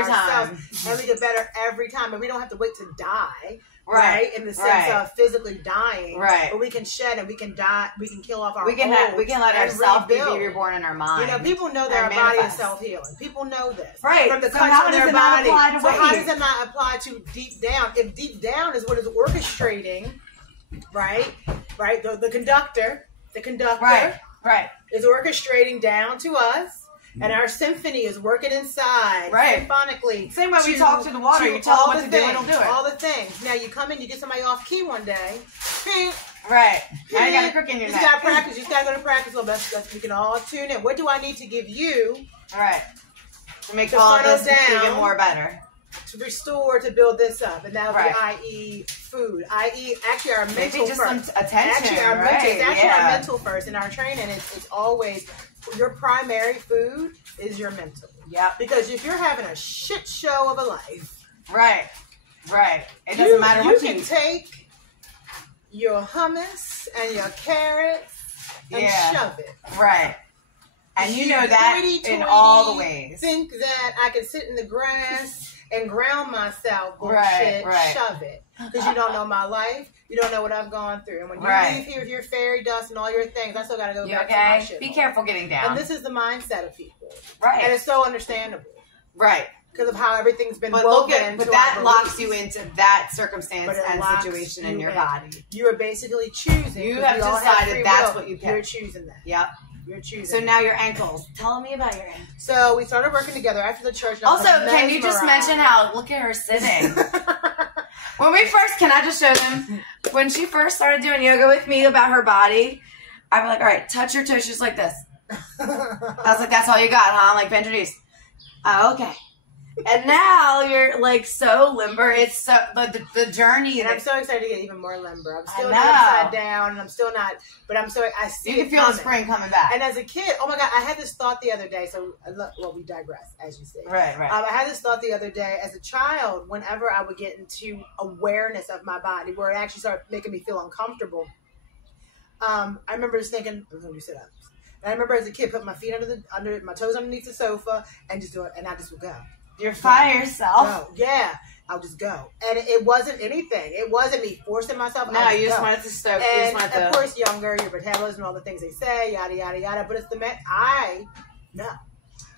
every time. And we get better every time. And we don't have to wait to die. Right, in the sense of physically dying, but we can shed and we can die. We can kill off our. We can let ourselves be reborn in our mind. You know, people know that our body is self-healing. People know this, right? From the cuts on their body. So how does it not apply to deep down? If deep down is what is orchestrating, right? The conductor, right, is orchestrating down to us. And our symphony is working inside, symphonically. Same way we talk to the water. You tell it what to do, it'll do it. All the things. Now you come in, you get somebody off key one day. Right. Now you got a crook in your neck. You got to practice. You just got to go to practice a little bit. We can all tune in. What do I need to give you? Right. To make all this even more better. To restore, to build this up. And that would be i.e. food. I.e. actually our mental just first. Some attention. Actually our mental first. In our training, it's always your primary food is your mental. Yeah. Because if you're having a shit show of a life. Right. It doesn't matter what you can take your hummus and your carrots and shove it. Right. And you know that in all the ways. Think that I can sit in the grass and ground myself. Bullshit. Shove it. Because you don't know my life. You don't know what I've gone through. And when you leave here with your fairy dust and all your things, I still got to go back to my shit. Be careful getting down. And this is the mindset of people. Right. And it's so understandable. Right. Because of how everything's been woven. But that locks you into that circumstance and situation in your body. You are basically choosing. You have decided that's what you pick. You're choosing that. Yep. You're choosing. So now your ankles. Tell me about your ankles. So we started working together after the church. Also, can you just mention how, look at her sitting. When we first, can I just show them? When she first started doing yoga with me about her body, I was like, all right, touch your toes just like this. I was like, that's all you got, huh? I'm like, bend your knees. Oh, okay. And now you're like so limber. It's so the journey. And I'm so excited to get even more limber. I'm still not upside down, and I'm still not. But I'm so I see. You can feel the spring coming back. And as a kid, oh my God, I had this thought the other day. So well, we digress, as you say. Right. I had this thought the other day. As a child, whenever I would get into awareness of my body, where it actually started making me feel uncomfortable, I remember just thinking, I'm gonna do sit-ups. And I remember as a kid, putting my feet under my toes underneath the sofa, and just do it, and I just would go. You're fire yourself. Go. Yeah, I'll just go. And it wasn't anything. It wasn't me forcing myself. No, you just wanted to stoke. And of course, younger, your metabolism, all the things they say, yada, yada, yada. But it's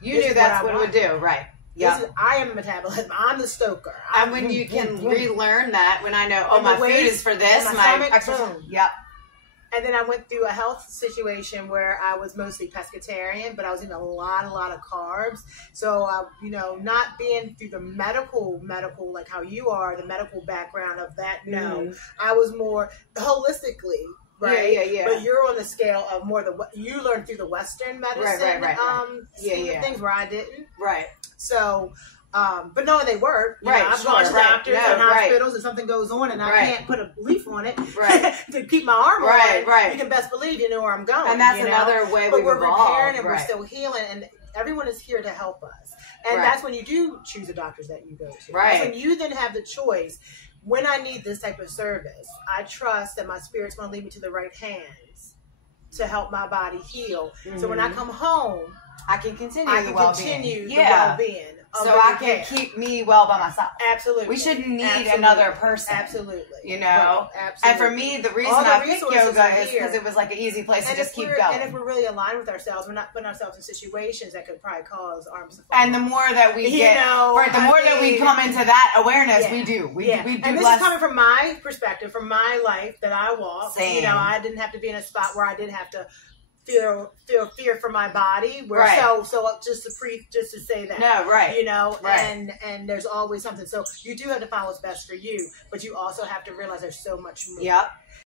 You knew that's what it would do, right? Yeah. I am a metabolism. I'm the stoker. And when you can relearn that, when I know, my food is for this, my exercise. Yep. And then I went through a health situation where I was mostly pescatarian, but I was eating a lot of carbs. So, not being through the medical, like how you are, the medical background of that, no. I was more holistically, right? Yeah. But you're on the scale of more you learned through the Western medicine, things where I didn't. Right. So, but knowing they work, I've gone to doctors and hospitals, and something goes on, and I can't put a leaf on it to keep my arm on. Right. You can best believe you know where I'm going. And that's another way we're repairing and we're still healing, and everyone is here to help us. And that's when you do choose the doctors that you go to. Right. That's when you then have the choice. When I need this type of service, I trust that my spirit's going to lead me to the right hands to help my body heal. So when I come home, I can continue the well-being. The well-being. So I can keep me well by myself. Absolutely. We shouldn't need another person. Absolutely. You know? Absolutely. And for me, the reason I picked yoga is because it was like an easy place to just keep going. And if we're really aligned with ourselves, we're not putting ourselves in situations that could probably cause arms to fall. And the more that we that we come into that awareness, we do. We do and this is coming from my perspective, from my life that I walk. Same. I didn't have to be in a spot where I didn't have to feel fear for my body. So just to say that. No, right. And there's always something. So you do have to find what's best for you, but you also have to realize there's so much more. Yep.